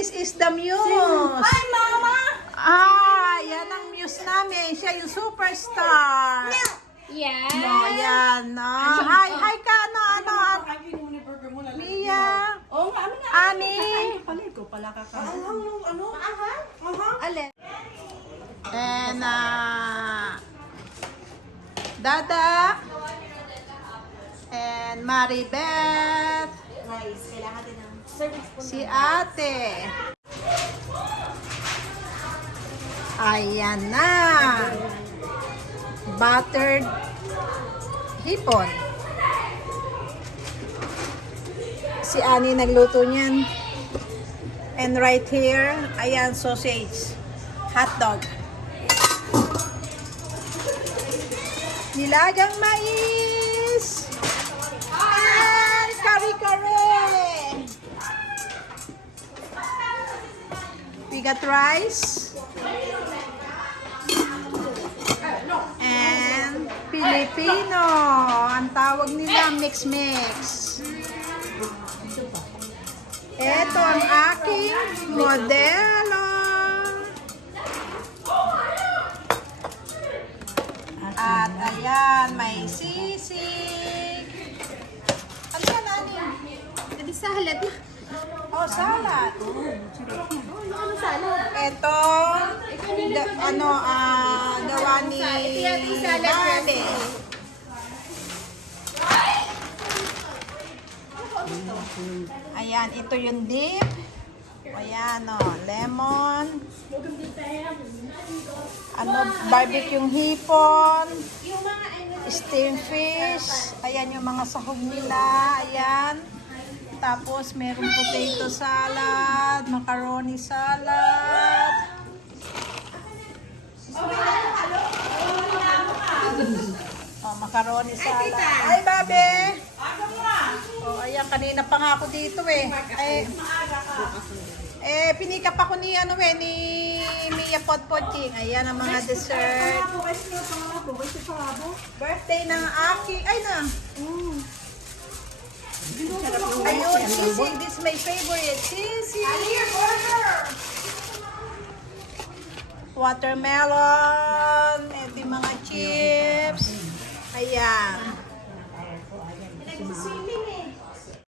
this is the Muse. Hi, Mama! Yan ang Muse namin. Siya yung superstar. Yeah. Yan. Hi ka, Mia. Oh, ano na? Ani. Palit ko pala ka. Ano? Alin? And, Dada. And Maribeth. Rice. Kailangan din ng service po. Si ate. Ayan na. Buttered hipon. Si Ani nagluto niyan. And right here, ayan, sausage. Hotdog. Nilagang mais. And kare-kare. We got rice. And Filipino. Ang tawag nila mix-mix. Ito ang aking modelo. At ayan, may sisig. Ano yan, Ani? Edi salad na. Oh, salad. Ano salad? Ito, gawa ni Ito yung ating salad Barbie. Ayan, ito yung dip. Ayan, lemon. Barbecue hipon. Steamed fish. Ayan yung mga sahog nila. Ayan. Tapos, meron potato salad, macaroni salad. Oh, macaroni salad. Ay, babe! Oh, ayan, kanina pa nga ako dito eh. Pinikap ako ni Mia Podpodking. Ayan ang mga dessert. Birthday ng Aki. Ay na. Ayun, sisig. This is my favorite. Sisig. Watermelon. Ito yung mga chips. Ayan.